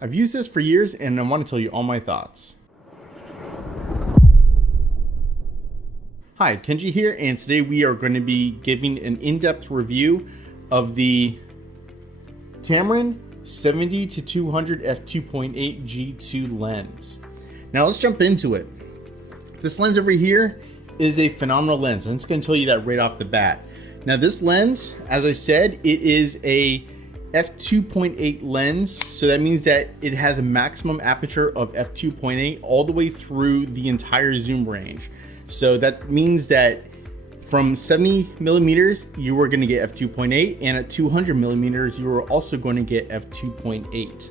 I've used this for years and I want to tell you all my thoughts. Hi, Kenji here, and today we are going to be giving an in-depth review of the Tamron 70-200 F2.8 G2 lens. Now let's jump into it. This lens over here is a phenomenal lens. I'm just going to tell you that right off the bat. Now this lens, as I said, it is a f2.8 lens, so that means that it has a maximum aperture of f2.8 all the way through the entire zoom range. So that means that from 70 millimeters, you are going to get f2.8, and at 200 millimeters, you are also going to get f2.8.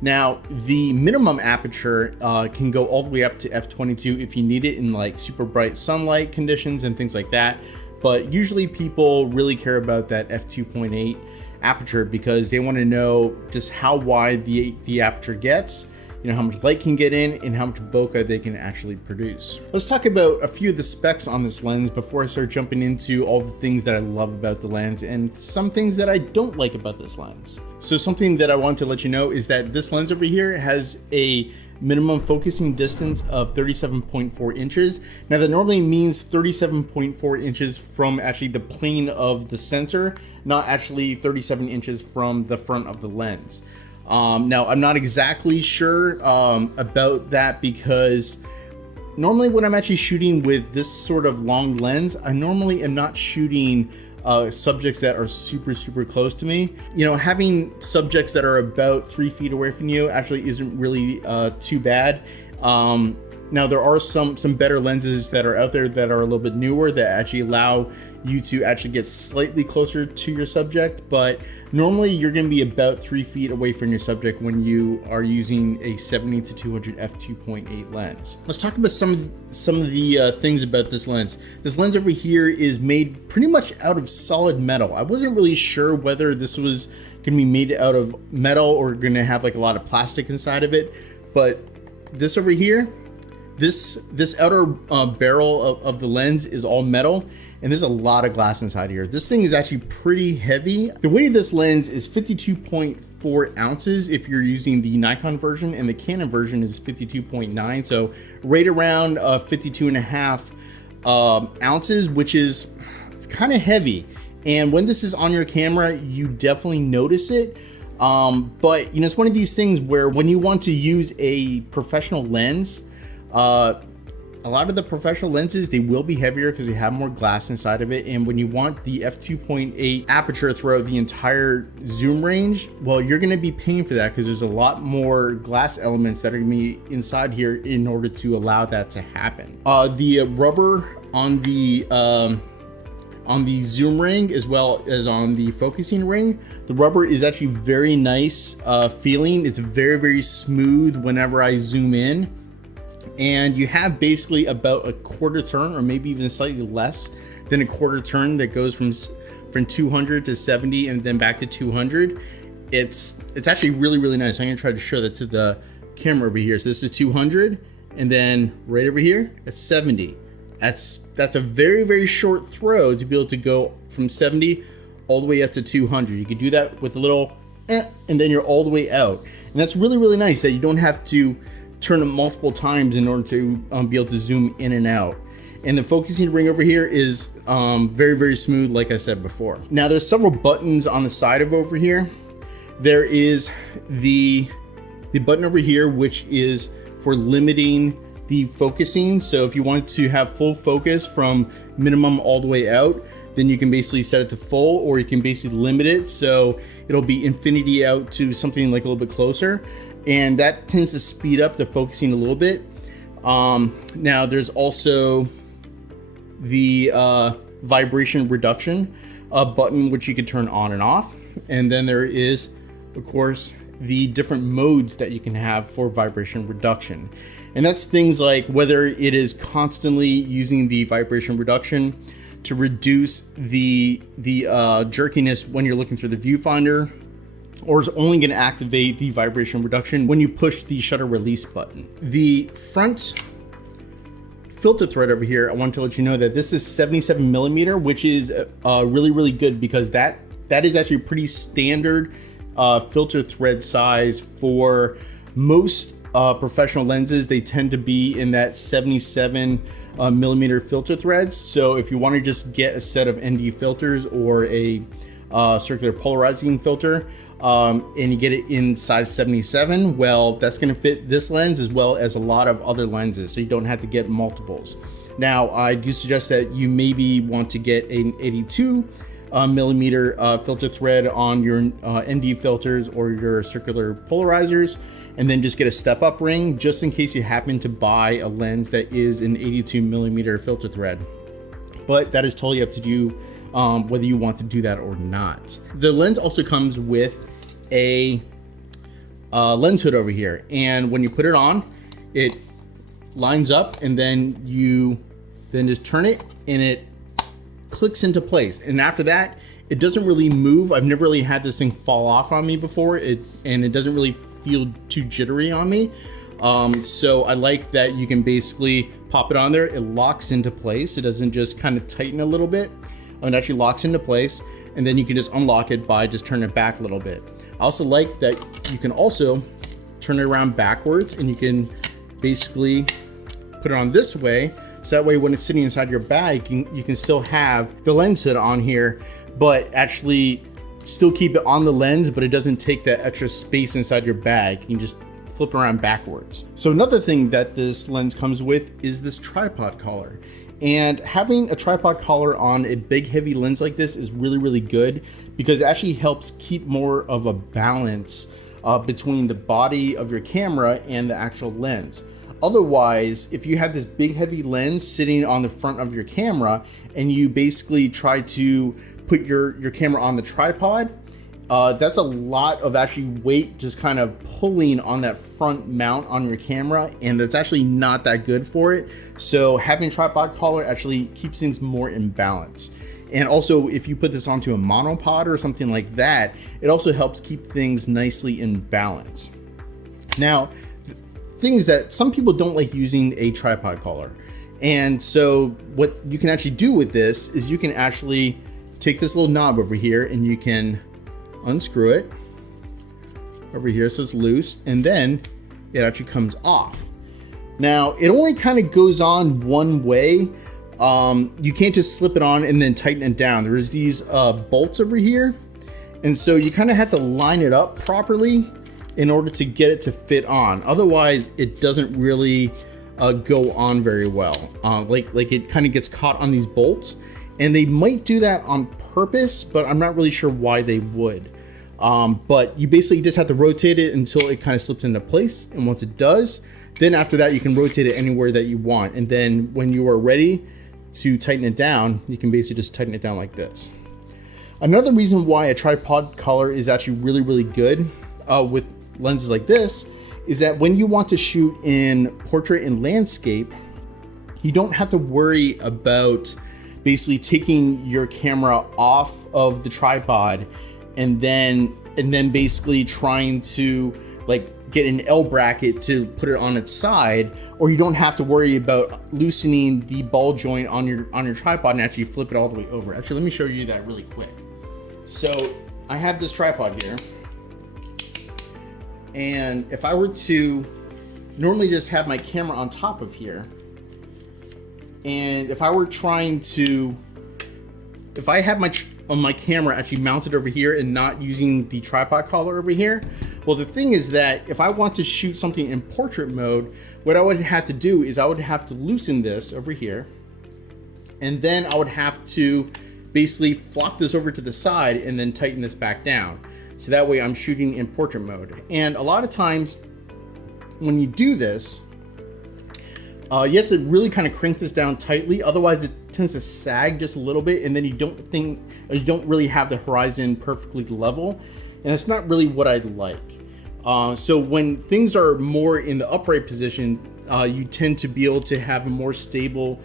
Now, the minimum aperture can go all the way up to f22 if you need it in like super bright sunlight conditions and things like that. But usually people really care about that f2.8 aperture because they want to know just how wide the aperture gets, you know, how much light can get in and how much bokeh they can actually produce. Let's talk about a few of the specs on this lens before I start jumping into all the things that I love about the lens and some things that I don't like about this lens. So something that I want to let you know is that this lens over here has a minimum focusing distance of 37.4 inches. Now that normally means 37.4 inches from actually the plane of the sensor, not actually 37 inches from the front of the lens. Now I'm not exactly sure about that because normally when I'm actually shooting with this sort of long lens, I normally am not shooting subjects that are super close to me. You know, having subjects that are about 3 feet away from you actually isn't really too bad. Now there are some better lenses that are out there that are a little bit newer that actually allow you to actually get slightly closer to your subject, but normally you're going to be about 3 feet away from your subject when you are using a 70-200 f2.8 lens. Let's talk about some of the things about this lens. This lens over here is made pretty much out of solid metal. I wasn't really sure whether this was going to be made out of metal or going to have like a lot of plastic inside of it, but this over here, this outer barrel of the lens is all metal, and there's a lot of glass inside here. This thing is actually pretty heavy. The weight of this lens is 52.4 ounces if you're using the Nikon version, and the Canon version is 52.9, so right around 52.5 ounces, which is, it's kind of heavy. And when this is on your camera, you definitely notice it. But you know, it's one of these things where when you want to use a professional lens, a lot of the professional lenses, they will be heavier because they have more glass inside of it. And when you want the f2.8 aperture throughout the entire zoom range, well, you're going to be paying for that because there's a lot more glass elements that are going to be inside here in order to allow that to happen. The rubber on the zoom ring as well as on the focusing ring, the rubber is actually very nice feeling. It's very smooth whenever I zoom in. And you have basically about a quarter turn, or maybe even slightly less than a quarter turn, that goes from 200 to 70 and then back to 200. It's actually really nice. I'm gonna try to show that to the camera over here. So this is 200, and then right over here it's 70. That's a very short throw to be able to go from 70 all the way up to 200. You could do that with a little and then you're all the way out. And that's really nice that you don't have to turn it multiple times in order to be able to zoom in and out. And the focusing ring over here is very smooth, like I said before. Now there's several buttons on the side of over here. There is the button over here, which is for limiting the focusing. So if you want to have full focus from minimum all the way out, then you can basically set it to full, or you can basically limit it so it'll be infinity out to something like a little bit closer. And that tends to speed up the focusing a little bit. Now there's also the vibration reduction button, which you could turn on and off. And then there is, of course, the different modes that you can have for vibration reduction. And that's things like whether it is constantly using the vibration reduction to reduce the jerkiness when you're looking through the viewfinder, or is only going to activate the vibration reduction when you push the shutter release button. The front filter thread over here, I want to let you know that this is 77 millimeter, which is really good because that is actually pretty standard filter thread size for most professional lenses. They tend to be in that 77 millimeter filter threads. So if you want to just get a set of ND filters or a circular polarizing filter, and you get it in size 77, well, that's going to fit this lens as well as a lot of other lenses, so you don't have to get multiples. Now, I do suggest that you maybe want to get an 82 millimeter filter thread on your ND filters or your circular polarizers, and then just get a step up ring just in case you happen to buy a lens that is an 82 millimeter filter thread. But that is totally up to you whether you want to do that or not. The lens also comes with a lens hood over here, and when you put it on, it lines up, and then you just turn it and it clicks into place. And after that, it doesn't really move. I've never really had this thing fall off on me before, and it doesn't really feel too jittery on me. So I like that you can basically pop it on there. It locks into place. It doesn't just kind of tighten a little bit. It actually locks into place, and then you can just unlock it by just turning it back a little bit. I also like that you can also turn it around backwards, and you can basically put it on this way. So that way when it's sitting inside your bag, you can still have the lens hood on here, but actually still keep it on the lens, but it doesn't take that extra space inside your bag. You can just flip around backwards. So another thing that this lens comes with is this tripod collar. And having a tripod collar on a big heavy lens like this is really, really good, because it actually helps keep more of a balance between the body of your camera and the actual lens. Otherwise, if you have this big heavy lens sitting on the front of your camera and you basically try to put your camera on the tripod, that's a lot of actually weight just kind of pulling on that front mount on your camera, and that's actually not that good for it. So having a tripod collar actually keeps things more in balance. And also, if you put this onto a monopod or something like that, it also helps keep things nicely in balance. Now, things that some people don't like using a tripod collar. And so what you can actually do with this is you can actually take this little knob over here and you can unscrew it over here so it's loose, and then it actually comes off. Now, it only kind of goes on one way. You can't just slip it on and then tighten it down. There's these bolts over here, and so you kind of have to line it up properly in order to get it to fit on. Otherwise, it doesn't really go on very well. Like it kind of gets caught on these bolts, and they might do that on purpose, but I'm not really sure why they would. But you basically just have to rotate it until it kind of slips into place, and once it does, then after that you can rotate it anywhere that you want, and then when you are ready to tighten it down, you can basically just tighten it down like this. Another reason why a tripod collar is actually really, really good with lenses like this is that when you want to shoot in portrait and landscape, you don't have to worry about basically taking your camera off of the tripod and then basically trying to like get an L bracket to put it on its side, or you don't have to worry about loosening the ball joint on your tripod and actually flip it all the way over. Actually, let me show you that really quick. So I have this tripod here, and if I were to normally just have my camera on top of here, and if I were trying to, if I had my camera actually mounted over here and not using the tripod collar over here, well, the thing is that if I want to shoot something in portrait mode, what I would have to do is I would have to loosen this over here, and then I would have to basically flop this over to the side and then tighten this back down. So that way I'm shooting in portrait mode. And a lot of times when you do this, you have to really kind of crank this down tightly, otherwise it tends to sag just a little bit, and then you don't really have the horizon perfectly level, and it's not really what I'd like. So when things are more in the upright position, you tend to be able to have a more stable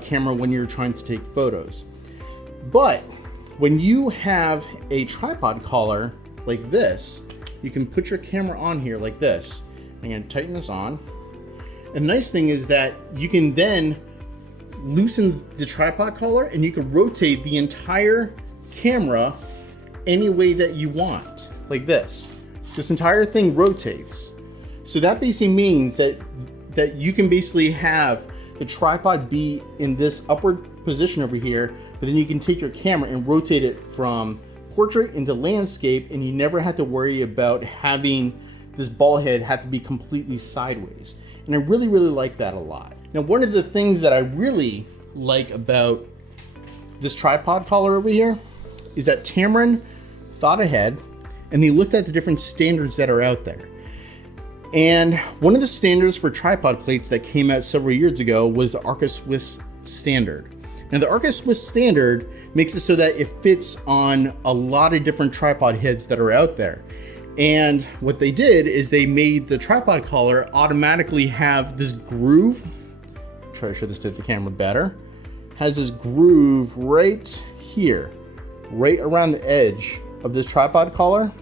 camera when you're trying to take photos. But when you have a tripod collar like this, you can put your camera on here like this. I'm going to tighten this on. And the nice thing is that you can then loosen the tripod collar and you can rotate the entire camera any way that you want. like this. This entire thing rotates. So that basically means that you can basically have the tripod be in this upward position over here, but then you can take your camera and rotate it from portrait into landscape, and you never have to worry about having this ball head have to be completely sideways. And I really, really like that a lot. Now, one of the things that I really like about this tripod collar over here is that Tamron thought ahead and they looked at the different standards that are out there. And one of the standards for tripod plates that came out several years ago was the Arca Swiss standard. Now, the Arca Swiss standard makes it so that it fits on a lot of different tripod heads that are out there. And what they did is they made the tripod collar automatically have this groove. Try to show this to the camera better. Has this groove right here, right around the edge of this tripod collar.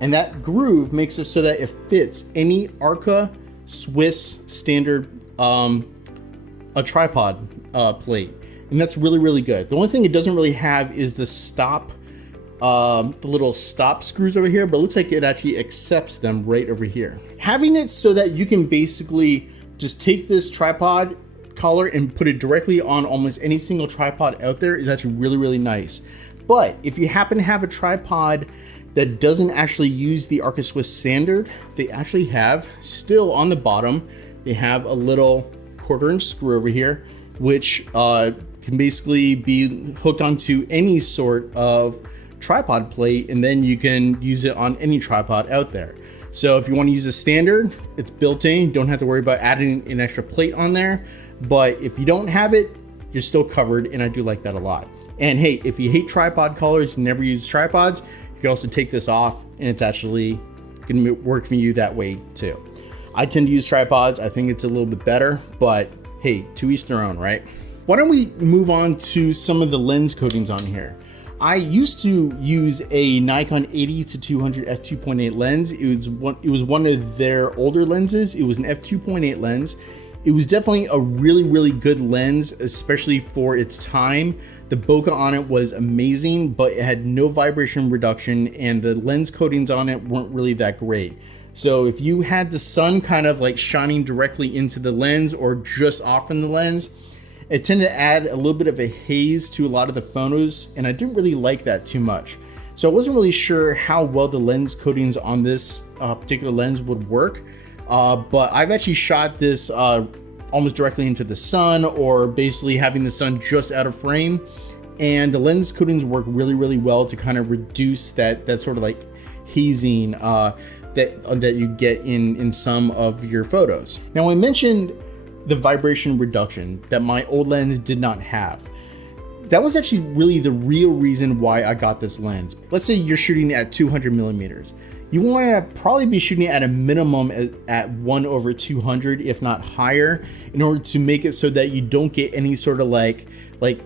And that groove makes it so that it fits any Arca Swiss standard a tripod plate. And that's really, really good. The only thing it doesn't really have is the stop, the little stop screws over here, but it looks like it actually accepts them right over here. Having it so that you can basically just take this tripod collar and put it directly on almost any single tripod out there is actually really, really nice. But if you happen to have a tripod that doesn't actually use the Arca Swiss standard, they actually have still on the bottom, they have a little 1/4" screw over here, which can basically be hooked onto any sort of tripod plate, and then you can use it on any tripod out there. So if you want to use a standard, it's built in, you don't have to worry about adding an extra plate on there. But if you don't have it, you're still covered, and I do like that a lot. And hey, if you hate tripod collars, you never use tripods, you can also take this off and it's actually gonna work for you that way too. I tend to use tripods, I think it's a little bit better, but hey, to each their own, right? Why don't we move on to some of the lens coatings on here? I used to use a Nikon 80-200 f2.8 lens. It was one of their older lenses. It was an f2.8 lens. It was definitely a really, really good lens, especially for its time. The bokeh on it was amazing, but it had no vibration reduction, and the lens coatings on it weren't really that great. So if you had the sun kind of like shining directly into the lens or just off from the lens, it tended to add a little bit of a haze to a lot of the photos, and I didn't really like that too much. So I wasn't really sure how well the lens coatings on this particular lens would work, but I've actually shot this almost directly into the sun, or basically having the sun just out of frame, and the lens coatings work really, really well to kind of reduce that sort of like hazing that you get in some of your photos. Now, I mentioned the vibration reduction that my old lens did not have. That was actually really the real reason why I got this lens. Let's say you're shooting at 200 millimeters. You want to probably be shooting at a minimum at 1/200, if not higher, in order to make it so that you don't get any sort of like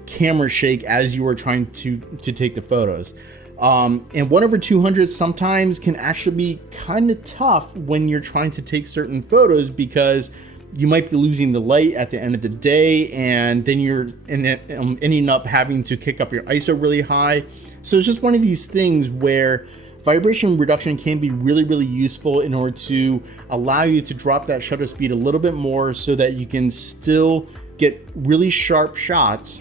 camera shake as you are trying to take the photos. And 1/200 sometimes can actually be kind of tough when you're trying to take certain photos, because you might be losing the light at the end of the day, and then you're ending up having to kick up your ISO really high. So it's just one of these things where vibration reduction can be really, really useful in order to allow you to drop that shutter speed a little bit more, so that you can still get really sharp shots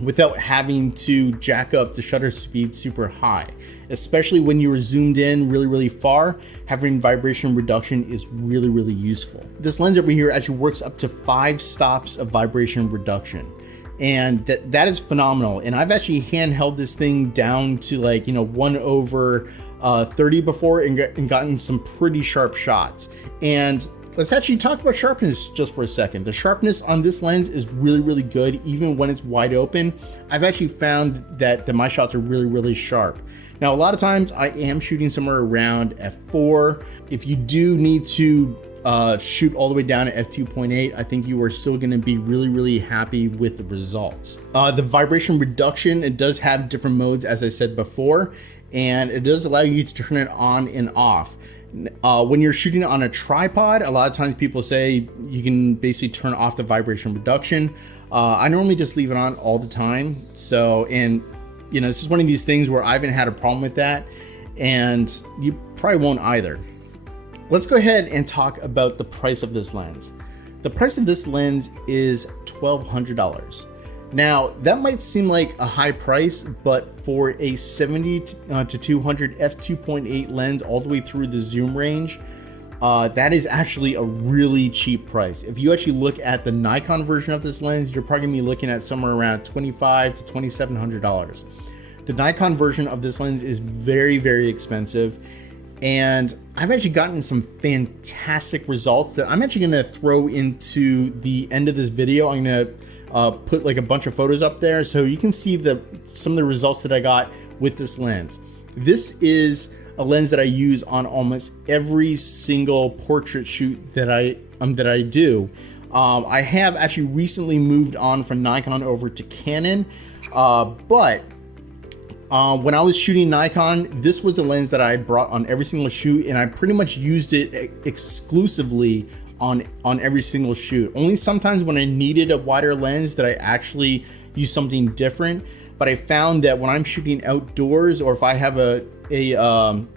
without having to jack up the shutter speed super high. Especially when you are zoomed in really, really far, having vibration reduction is really, really useful. This lens over here actually works up to 5 stops of vibration reduction, and that is phenomenal. And I've actually handheld this thing down to 1/30 before, and gotten some pretty sharp shots. And let's actually talk about sharpness just for a second. The sharpness on this lens is really, really good, even when it's wide open. I've actually found that my shots are really, really sharp. Now, a lot of times I am shooting somewhere around f4. If you do need to shoot all the way down to f2.8, I think you are still going to be really, really happy with the results. The vibration reduction, it does have different modes, as I said before, and it does allow you to turn it on and off. When you're shooting on a tripod, a lot of times people say you can basically turn off the vibration reduction. I normally just leave it on all the time. So, and it's just one of these things where I haven't had a problem with that. and you probably won't either. Let's go ahead and talk about the price of this lens. The price of this lens is $1,200. Now, that might seem like a high price, but for a 70 to 200 f2.8 lens all the way through the zoom range, that is actually a really cheap price. If you actually look at the Nikon version of this lens, you're probably gonna be looking at somewhere around $2,500 to $2,700. The Nikon version of this lens is very, very expensive, and I've actually gotten some fantastic results that I'm actually gonna throw into the end of this video. I'm gonna put like a bunch of photos up there so you can see some of the results that I got with this lens. This is a lens that I use on almost every single portrait shoot that I do. I have actually recently moved on from Nikon over to Canon, but when I was shooting Nikon, this was the lens that I brought on every single shoot, and I pretty much used it exclusively on every single shoot. Only sometimes when I needed a wider lens that I actually use something different. But I found that when I'm shooting outdoors, or if I have a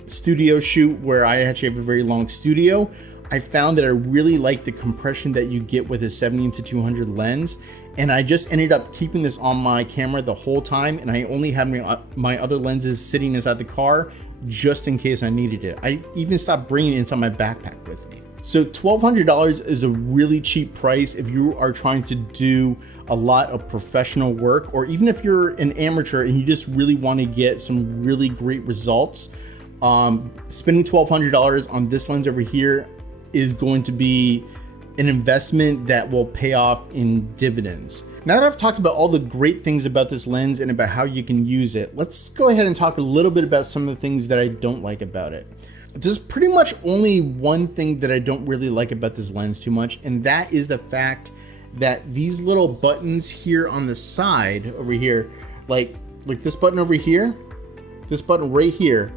studio shoot where I actually have a very long studio, I found that I really like the compression that you get with a 70 to 200 lens. And I just ended up keeping this on my camera the whole time, and I only had my other lenses sitting inside the car just in case I needed it. I even stopped bringing it inside my backpack with me. So $1,200 is a really cheap price if you are trying to do a lot of professional work, or even if you're an amateur and you just really want to get some really great results. Spending $1,200 on this lens over here is going to be an investment that will pay off in dividends. Now that I've talked about all the great things about this lens and about how you can use it, let's go ahead and talk a little bit about some of the things that I don't like about it. There's pretty much only one thing that I don't really like about this lens too much, and that is the fact that these little buttons here on the side over here, like this button over here, this button right here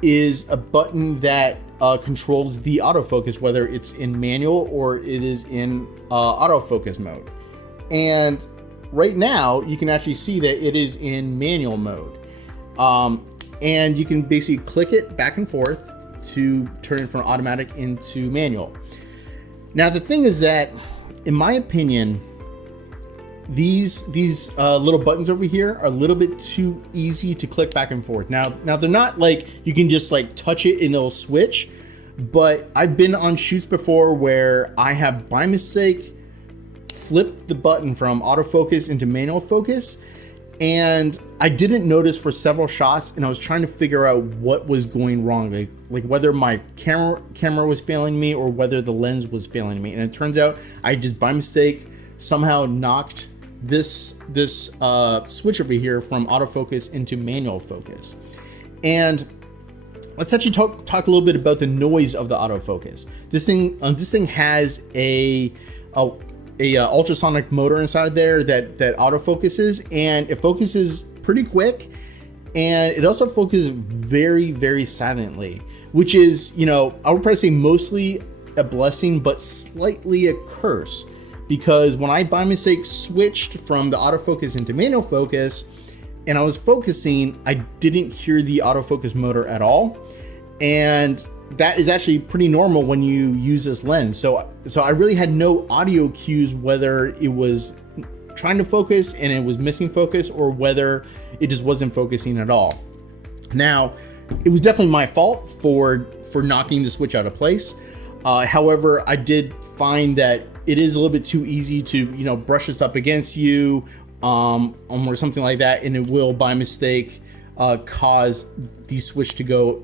is a button that controls the autofocus, whether it's in manual or it is in autofocus mode. And right now you can actually see that it is in manual mode. And you can basically click it back and forth to turn it from automatic into manual. Now the thing is that, in my opinion, these little buttons over here are a little bit too easy to click back and forth. Now they're not like you can just like touch it and it'll switch, but I've been on shoots before where I have by mistake flipped the button from autofocus into manual focus, and I didn't notice for several shots, and I was trying to figure out what was going wrong, like whether my camera was failing me or whether the lens was failing me. And it turns out I just by mistake somehow knocked this switch over here from autofocus into manual focus. And let's actually talk a little bit about the noise of the autofocus. This thing has a ultrasonic motor inside there that autofocuses, and it focuses pretty quick, and it also focuses very, very silently, which is, I would probably say mostly a blessing, but slightly a curse, because when I by mistake switched from the autofocus into manual focus and I was focusing, I didn't hear the autofocus motor at all. And that is actually pretty normal when you use this lens. So I really had no audio cues whether it was trying to focus and it was missing focus, or whether it just wasn't focusing at all. Now, it was definitely my fault for knocking the switch out of place. However, I did find that it is a little bit too easy to, brush this up against you, or something like that, and it will by mistake cause the switch to go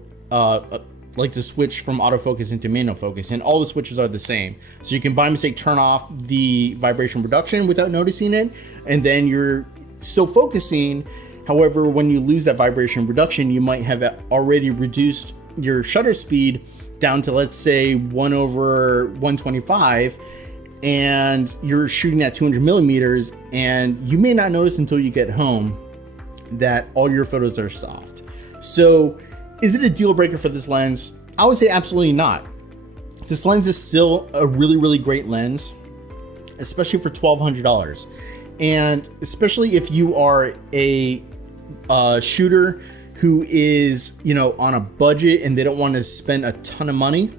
like the switch from autofocus into manual focus, and all the switches are the same. So you can by mistake turn off the vibration reduction without noticing it, and then you're still focusing. However, when you lose that vibration reduction, you might have already reduced your shutter speed down to, let's say, 1/125, and you're shooting at 200 millimeters, and you may not notice until you get home that all your photos are soft. So is it a deal breaker for this lens? I would say absolutely not. This lens is still a really, really great lens, especially for $1,200. And especially if you are a shooter who is, you know, on a budget and they don't want to spend a ton of money,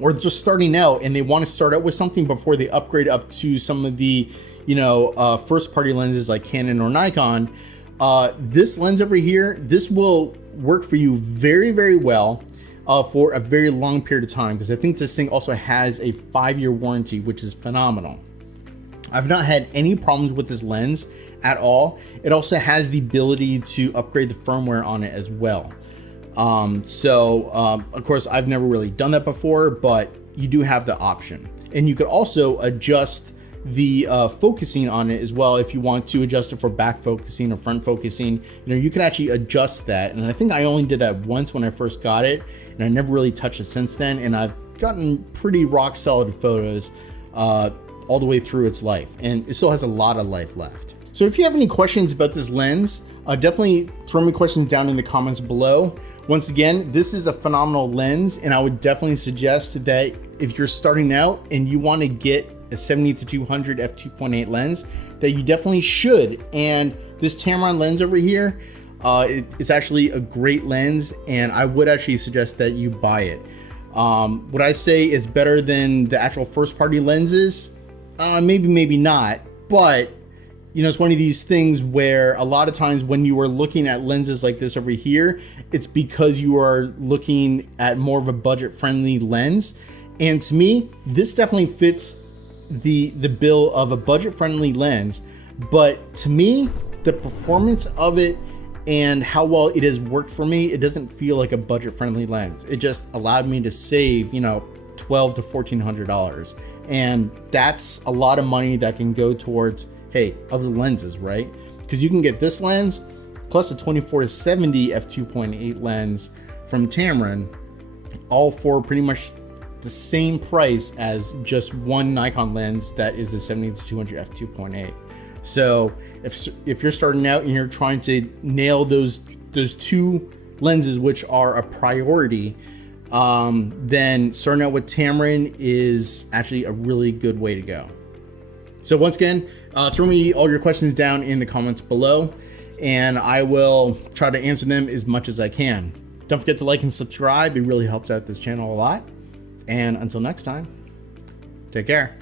or just starting out and they want to start out with something before they upgrade up to some of the, you know, first party lenses like Canon or Nikon, this lens over here, this will work for you very, very well for a very long period of time, because I think this thing also has a 5-year warranty, which is phenomenal. I've not had any problems with this lens at all. It also has the ability to upgrade the firmware on it as well. Of course, I've never really done that before, but you do have the option. And you could also adjust the focusing on it as well. If you want to adjust it for back focusing or front focusing, you know, you can actually adjust that. And I think I only did that once when I first got it, and I never really touched it since then. And I've gotten pretty rock solid photos all the way through its life, and it still has a lot of life left. So if you have any questions about this lens, definitely throw me questions down in the comments below. Once again, this is a phenomenal lens, and I would definitely suggest that if you're starting out and you want to get a 70-200 f2.8 lens, that you definitely should. And this Tamron lens over here, it's actually a great lens, and I would actually suggest that you buy it. Would I say it's better than the actual first party lenses? Maybe, maybe not, but you know, it's one of these things where a lot of times when you are looking at lenses like this over here, it's because you are looking at more of a budget friendly lens. And to me, this definitely fits the bill of a budget friendly lens. But to me, the performance of it and how well it has worked for me, it doesn't feel like a budget friendly lens. It just allowed me to save, you know, $1,200 to $1,400. And that's a lot of money that can go towards, hey, other lenses, right? Because you can get this lens plus a 24-70 f2.8 lens from Tamron, all for pretty much the same price as just one Nikon lens that is the 70-200 f2.8. So if you're starting out and you're trying to nail those two lenses, which are a priority, then starting out with Tamron is actually a really good way to go. So once again, throw me all your questions down in the comments below, and I will try to answer them as much as I can. Don't forget to like and subscribe. It really helps out this channel a lot. And until next time, take care.